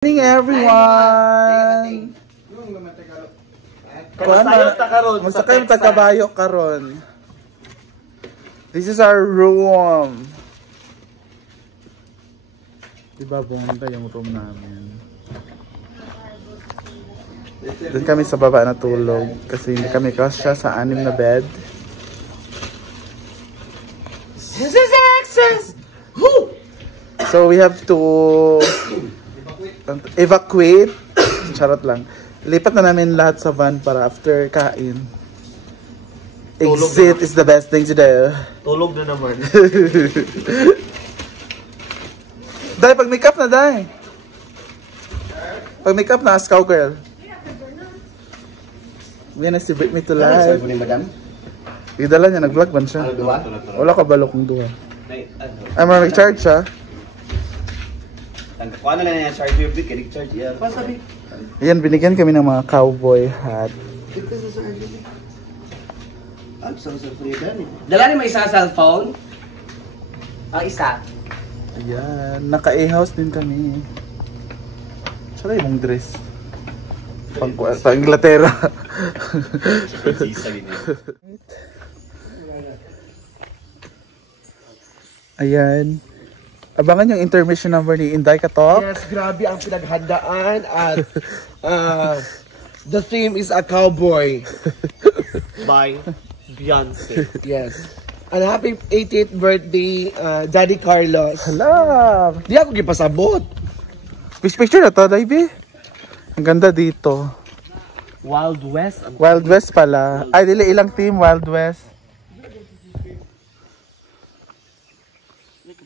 Good morning everyone! Masa kayo tagabayo karon? This is our room. Diba bongga yung room namin. Doon kami sa baba natulog kasi hindi kami kasya sa 6 na bed. This is access! So we have to evacuate. Charot lang. Lipat na namin lahat sa van para after kain. Exit is the best thing to do. Tulog na naman. Dahil pag make up na dahil. Pag make up na as cowgirl. Yan na si Brit Me to live. Idala niya, nag-vlog ba siya? Wala ka balo kung duha. Ay, mag-charge siya. Kung ano lang yung charger, Brit, charge yan. Pasabi. Ayan, binigyan kami ng mga cowboy hat. Dala ni may isa cellphone? Ang isa. Ayan, naka-a-house din kami. Tsaka yung dress. Pang Inglaterra. Ayan. Abangan yung intermission number ni Inday Katok. Yes, grabe ang pinaghandaan at the theme is a cowboy. By Beyonce. Yes. And happy 80th birthday, Daddy Carlos. Hala! Di ako gipasabot. Picture na to, Daibi. Ang ganda dito. Wild West. Wild West pala. Ay, dili ilang team, Wild West.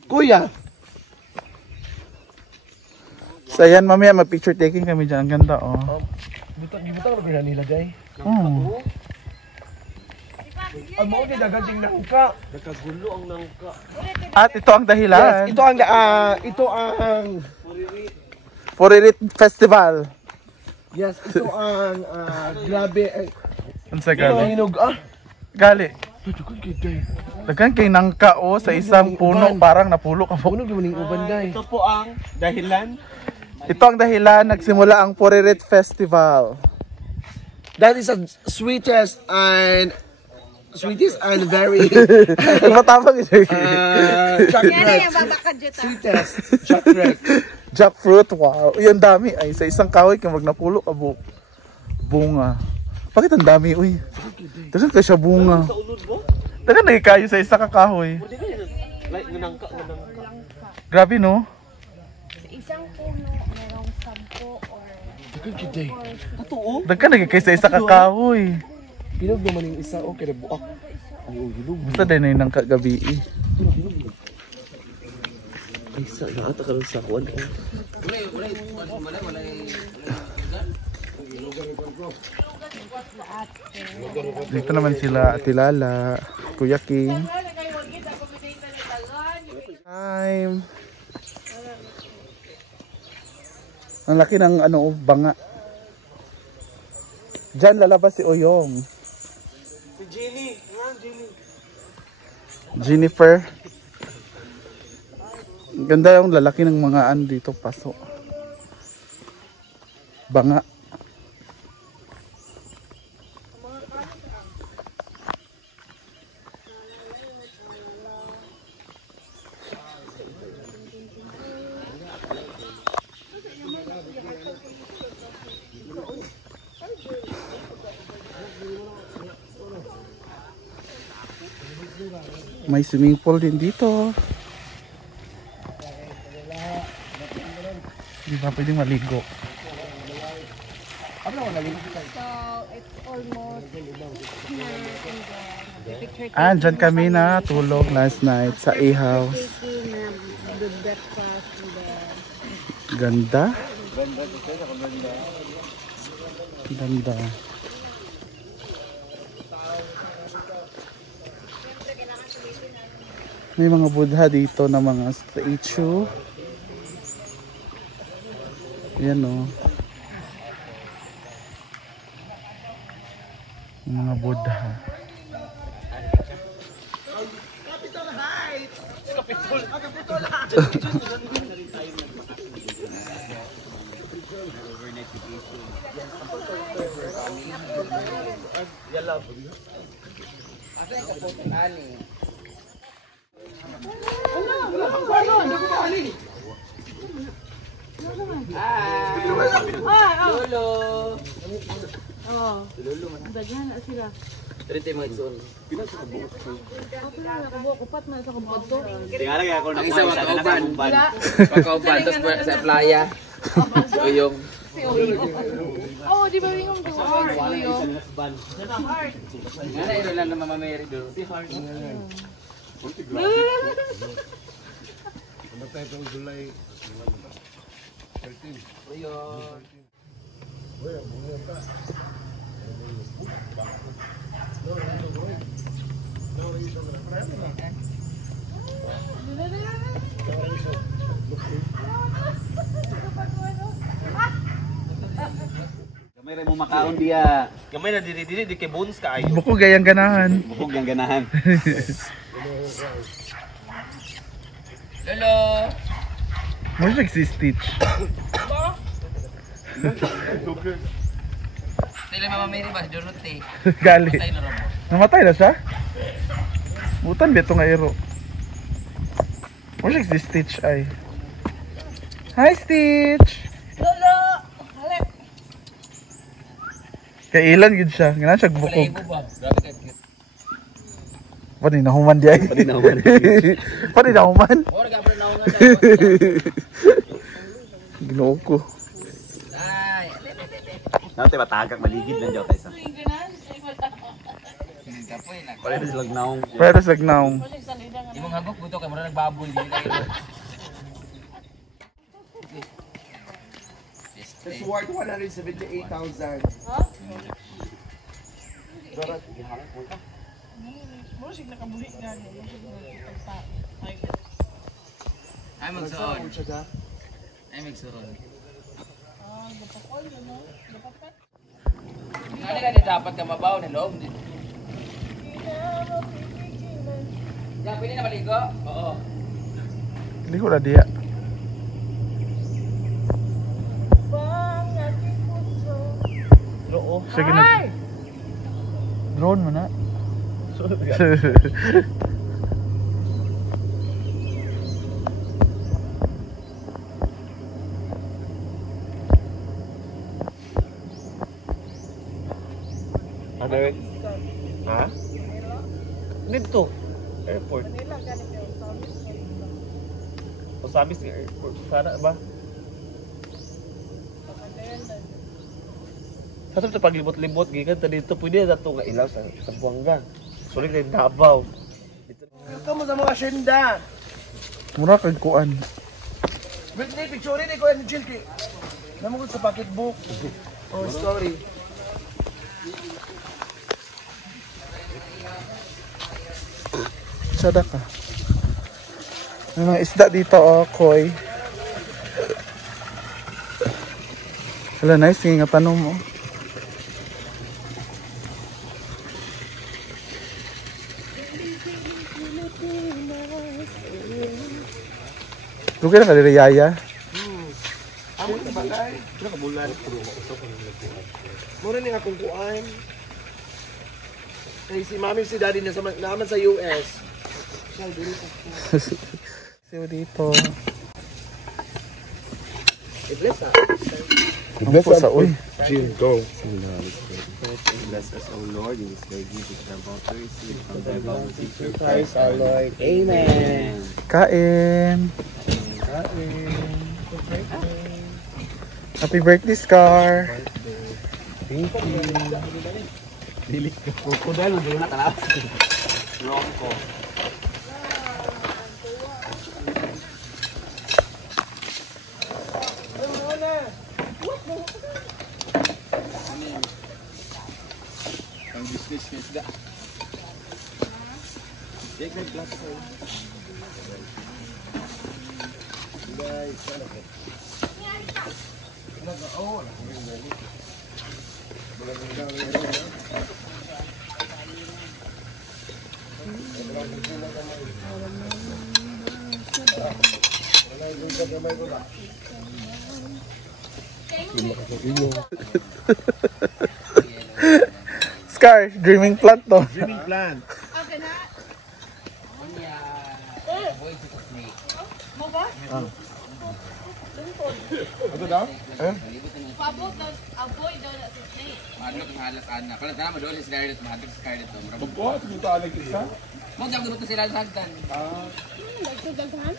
Kuya. So ayan, mamaya mag-picture taking kami dyan. Ang ganda, oh. Buta ko na nila, Day. Oh. Ang mga ginaganting nangka. Nakagulo ang nangka. At ito ang dahilan. Yes, ito ang Puririt Festival. yes, ito ang grabe. Ano sa gali? Hinog Gali. Tutukan kay Day. Dagan kay nangka, oh, sa isang puno. Parang napulo ka po. Huwag naman yung uban, Day. Ito po ang dahilan. Ito ang dahilan, nagsimula ang Puririt Festival. That is a sweetest and very Matapang ito. chocolate. Sweetest chocolate. Jackfruit, wow. Yan dami. Ay, sa isang kahoy kung wag napulo ka bunga. Bakit ang dami, uy? Dagan kayo siya bunga. Sa ulod mo? Dagan na kayo sa isang kakahoy. Hindi ka yun. Like, nangka. Grabe, no? Sa isang puno, merong 10 or Totoo? Dagan na kayo sa isang kakahoy. Hinog naman yung isa, okay na buak. Ay, hinog. Basta din na yun ng kagabi. Ay, sa naata ka rin sa kuwan. Dito naman sila Ate Lala, Kuya King. Time. Ang laki ng banga. Diyan lalabas si Oyong. Si Jenny. Jennifer. Ganda yung lalaki ng mga dito, paso. Banga. May swimming pool din dito. Di ba pwedeng maligo? so it's almost Dyan kami na tulog last night sa A-house. the breakfast and Ganda. Ganda. May mga Buddha dito na mga statue. Ayan, oh. Mga Buddha. Capitol Heights! Capitol! Capitol! Daghan na sila. Kupat na sa kumpato. Ang isa makauban. Pagkauban, tapos sa playa. Uyong. Oh, di ba yung doon? Uyong. Nga na, ilo lang na mamameri doon. Gamay rin mo makaon diya. Gamay na diri-diri di kay bones ka ayo. Buko gayang ganahan. Bukog yang ganahan. Lolo! Mo siya si Stitch. Sila mamameri ba? Dunot eh. Gali. Patay na rin mo. Namatay na siya? Butan beto nga iro. Mo siya si Stitch ay. Hi Stitch. Lolo! Halip! Kay ilan gid siya, ngana siya bukog. Palahibo ba? Grabe ka cute. Pani nahuman di ay. Paninawan. Pani nahuman. Oh, nagkapala na ako nga. Ginoo ko. Ay! Nate matagak maligid lang diyo kaysa. Kapoy na. Pare na silang naong. Pero sa gnaong. Imong hagok buto kay mura nagbaboy dili kayo. It's worth 178,000. Ay magsuon. Ay magsuon. Ano ka dapat ka mabaw na loob? Ya, pwede na maligo? Oo. Hindi ko na diya. Oo. Sige na. Drone mo na. Ano yun? Ha? Dito. Airport. O sabis nga airport. Sana ba? Sa ito paglibot-libot, gikan ta dito, pwede na ito nga ilaw sa Buanga. Sulit na yung Davao. Welcome sa mga asyenda. Mura kag kuan. Birthday picture ni ko and Jill kay. Namugod sa pocketbook. Oh, story. Sada ka. May mga isda dito oh, koi. Wala nice nga tanong mo. Dugi na ka diri yaya. Amo sa balay. Mura ni akong kuan. Kay si mami si daddy na naman sa US. Siya dito. Siyo dito. I-bless ah. Ang po sa uy. Jill, go. Bless us, O Lord, in this day, Jesus, our about to receive from thy bounty through Christ our Lord. Amen. Kain. Happy birthday, Scar. Kudal, hindi na tanaw. Wrong ko. Ang business da. Take my glass ko. Scar, dreaming plant to. Dreaming plant. Okay na. Avoid sa snake. Mo ba? Ano daw? Avoid daw na sa snake. Ano kung halas anak. Kung tama doon si Scarlett, mahatag si Scarlett to. Magkuha, ito alag isa. Mo jam dito sila sa hagdan. Nagtudaghan?